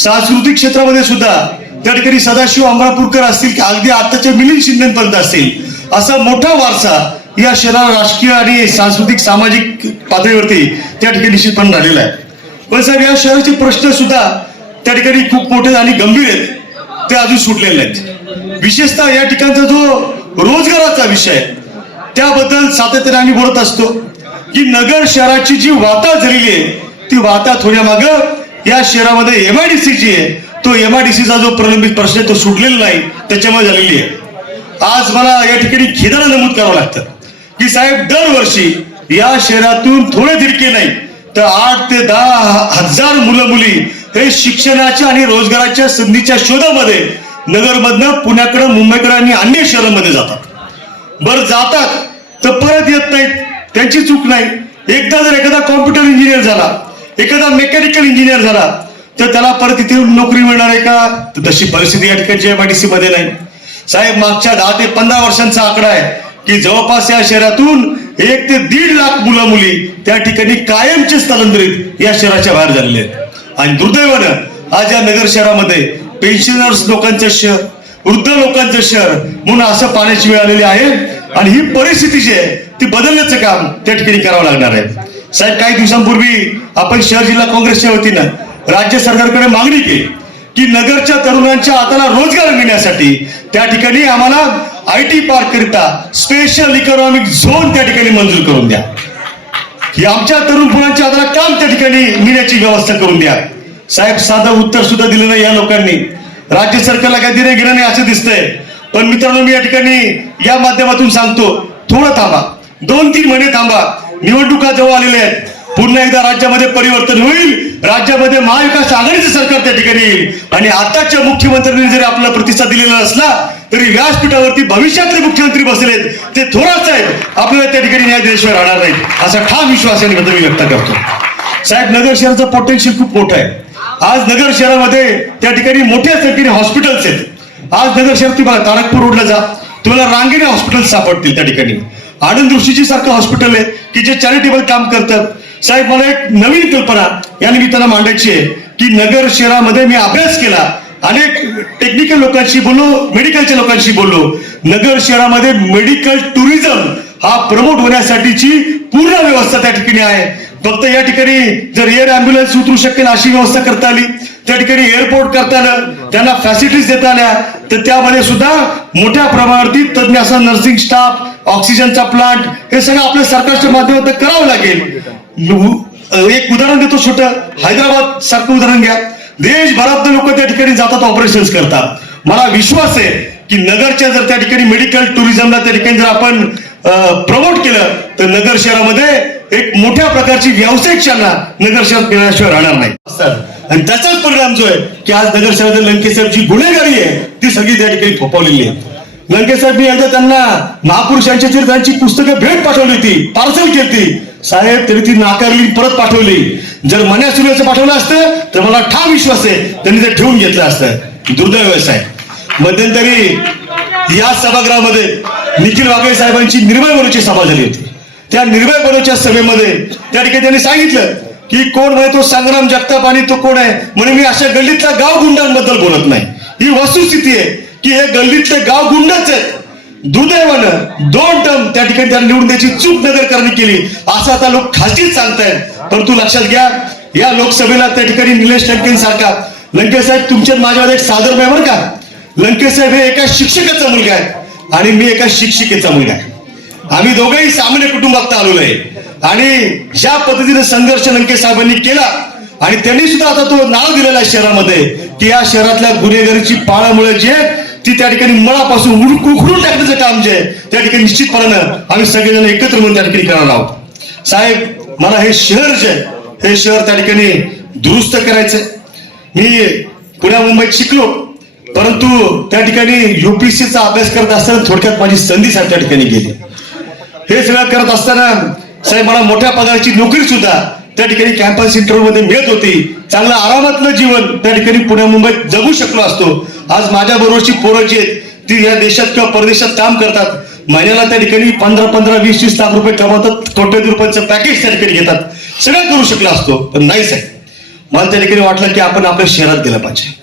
सांस्कृतिक क्षेत्रामध्ये सुद्धा त्या ठिकाणी सदाशिव अमरापूरकर असतील की अगदी आताच्या मिलिंद शिंदेपर्यंत असतील, असा मोठा वारसा या शहराला राजकीय आणि सांस्कृतिक सामाजिक पातळीवरती त्या ठिकाणी निश्चितपणे झालेला आहे. पण साहेब, या शहराचे प्रश्न सुद्धा त्या ठिकाणी खूप मोठे आणि गंभीर आहेत, ते अजून सुटलेले आहेत. विशेषतः या ठिकाणचा जो रोजगाराचा विषय आहे त्याबद्दल सातत्याने आम्ही बोलत असतो की नगर शहराची जी वाता झालेली आहे ती वाता थोड्यामाग या शहरामध्ये MIDC जी आहे तो MIDCचा जो प्रलंबित प्रश्न आहे तो सुटलेला नाही, त्याच्यामुळे झालेली आहे. आज मला या ठिकाणी खेदाने नमूद करावं लागतं की साहेब, दरवर्षी या शहरातून थोडे तिरके नाही तर 8 ते 10 हजार मुलं मुली हे शिक्षणाच्या आणि रोजगाराच्या संधीच्या शोधामध्ये नगरमधनं पुण्याकडे, मुंबईकडे आणि अन्य शहरांमध्ये जातात. बरं, जातात तर परत येत नाहीत, त्यांची चूक नाही. एकदा जर एखादा कॉम्प्युटर इंजिनियर झाला, एखादा मेकॅनिकल इंजिनियर झाला तर त्याला परत इथे नोकरी मिळणार आहे का? तर तशी परिस्थिती या ठिकाणच्या MIDC मध्ये नाही. साहेब, मागच्या 10 ते 15 वर्षांचा आकडा आहे की जवळपास या शहरातून 1 ते 1.5 लाख मुलं मुली त्या ठिकाणी कायमचे स्थलांतरित या शहराच्या बाहेर झालेले आहेत. आणि दुर्दैवानं आज या नगर शहरामध्ये पेन्शनर्स लोकांचं शहर, वृद्ध लोकांचं शहर म्हणून असं पाण्याची वेळ आलेली आहे. आणि ही परिस्थिती जी आहे ती बदलण्याचं काम त्या ठिकाणी करावं लागणार आहे. साहेब, काही दिवसांपूर्वी आपण शहर जिल्हा काँग्रेसच्या वतीनं राज्य सरकारकडे मागणी केली की नगरच्या तरुणांच्या हाताला रोजगार मिळण्यासाठी त्या ठिकाणी आम्हाला IT पार्क करिता स्पेशल इकॉनॉमिक झोन त्या ठिकाणी मंजूर करून द्या, की आमच्या तरुण मुलांच्या हाताला काम त्या ठिकाणी मिळण्याची व्यवस्था करून द्या. साहेब, साधं उत्तर सुद्धा दिलं नाही या लोकांनी. राज्य सरकारला काही दिलं गेलं नाही असं दिसतंय. पण मित्रांनो, मी या ठिकाणी या माध्यमातून सांगतो, थोडं थांबा, 2-3 महिने थांबा. निवडणुका जवळ आलेल्या आहेत, पुन्हा एकदा राज्यामध्ये परिवर्तन होईल, राज्यामध्ये महाविकास आघाडीचं सरकार त्या ठिकाणी येईल. आणि आताच्या मुख्यमंत्र्यांनी जरी आपला प्रतिसाद दिलेला नसला तरी व्यासपीठावरती भविष्यातले मुख्यमंत्री बसलेत ते थोरात साहेब आपल्याला त्या ठिकाणी न्याय दिल्याशिवाय राहणार नाही, असा ठाम विश्वास मी व्यक्त करतो. साहेब, नगर शहराचं पोटेन्शियल खूप मोठं आहे. आज नगर शहरामध्ये त्या ठिकाणी मोठ्या संख्येने हॉस्पिटल्स आहेत. आज नगर शहरात तुम्हाला तारकपूर रोडला जा, तुम्हाला रांगेने हॉस्पिटल सापडतील. त्या ठिकाणी आनंद ऋषीची सारखं हॉस्पिटल आहे की जे चॅरिटेबल काम करतात. साहेब, मला एक नवीन कल्पना या निमित्तानं मांडायची आहे की नगर शहरामध्ये मी अभ्यास केला, अनेक टेक्निकल लोकांशी बोललो, मेडिकलच्या लोकांशी बोललो. नगर शहरामध्ये मेडिकल टुरिझम हा प्रमोट होण्यासाठीची पूर्ण व्यवस्था त्या ठिकाणी आहे. फक्त या ठिकाणी जर एअर अँब्युलन्स उतरू शकेल अशी व्यवस्था करता आली, त्या ठिकाणी एअरपोर्ट करता आलं, त्यांना फॅसिलिटीज देता आल्या, तर त्यामध्ये सुद्धा मोठ्या प्रमाणावरती तज्ञ असा नर्सिंग स्टाफ, ऑक्सिजनचा प्लांट, हे सगळं आपल्या सरकारच्या माध्यमातून करावं लागेल. एक उदाहरण देतो छोटं, हैदराबाद सारखं उदाहरण घ्या. देशभरातले लोक त्या ठिकाणी जातात, ऑपरेशन्स करतात. मला विश्वास आहे की नगरच्या जर त्या ठिकाणी मेडिकल टुरिझमला त्या ठिकाणी जर आपण प्रमोट केलं तर नगर शहरामध्ये एक मोठ्या प्रकारची व्यावसायिक चालना नगर शहरात मिळण्याशिवाय राहणार नाही. आणि त्याचाच परिणाम जो आहे की आज नगर शहरातील लंके साहेब जी गुन्हेगारी आहे ती सगळी त्या ठिकाणी फोपवलेली आहे. लंके साहेब, मी एकदा त्यांना महापुरुषांच्या चरित्रांची पुस्तकं भेट पाठवली होती, पार्सल केली साहेब, तरी ती नाकारली, परत पाठवली. जर मन्या सूर्याचं पाठवलं असतं तर मला ठाम विश्वास आहे त्यांनी ते ठेवून घेतलं असतं. दुर्दैव आहे. मध्यंतरी या सभागृहामध्ये निखिल वागळे साहेबांची निर्भय बनवची सभा झाली होती. त्या निर्भय बनवच्या सभेमध्ये त्या ठिकाणी त्यांनी सांगितलं की कोण म्हणे तो संग्राम जगताप आणि तो कोण आहे म्हणे, मी अशा गल्लीतल्या गाव गुंडांबद्दल बोलत नाही. ही वस्तुस्थिती आहे की हे गल्लीतले गाव गुंडच आहेत. दुर्दैवानं 2 टर्म त्या ठिकाणी त्यांना निवडून द्यायची चूक नगरकरांनी केली असं आता लोक खासगीच सांगतायत. परंतु लक्षात घ्या, या लोकसभेला त्या ठिकाणी निलेश लंकेंसारखा, लंके साहेब तुमच्यात माझ्यामध्ये एक सादर आहे बरं का. लंके साहेब हे एका शिक्षकाचा मुलगा आहे आणि मी एका शिक्षिकेचा मुलगा आहे. आम्ही दोघेही सामान्य कुटुंबात आलेलो आहे. आणि ज्या पद्धतीने संघर्ष लंके साहेबांनी केला आणि त्यांनी सुद्धा आता तो नाव दिलेला आहे शहरामध्ये की या शहरातल्या गुन्हेगारीची पाळामुळे जी आहे ती त्या ठिकाणी मुळापासून उखडून टाकण्याचं काम जे आहे त्या ठिकाणी निश्चितपणानं आम्ही सगळेजण एकत्र म्हणून त्या ठिकाणी करणार आहोत. साहेब, मला हे शहर जे आहे हे शहर त्या ठिकाणी दुरुस्त करायचंय. मी पुण्या मुंबईत शिकलो, परंतु त्या ठिकाणी UPSCचा अभ्यास करत असताना थोडक्यात माझी संधी साहेब त्या ठिकाणी गेली. हे सगळं करत असताना साहेब मला मोठ्या पगाराची नोकरी सुद्धा त्या ठिकाणी कॅम्पस इंटरव्ह्यू मध्ये मिळत होती. चांगलं आरामातलं जीवन त्या ठिकाणी पुण्या मुंबईत जगू शकलो असतो. आज माझ्या बरोबरची पोरं जी आहेत ती या देशात किंवा परदेशात काम करतात, महिन्याला त्या ठिकाणी 15-20 लाख रुपये कमावतात, कोट्यवधी रुपयांचं पॅकेज त्या ठिकाणी घेतात, सगळं करू शकलो असतो. पण नाही साहेब, मला त्या ठिकाणी वाटलं की आपण आपल्या शहरात गेलं पाहिजे.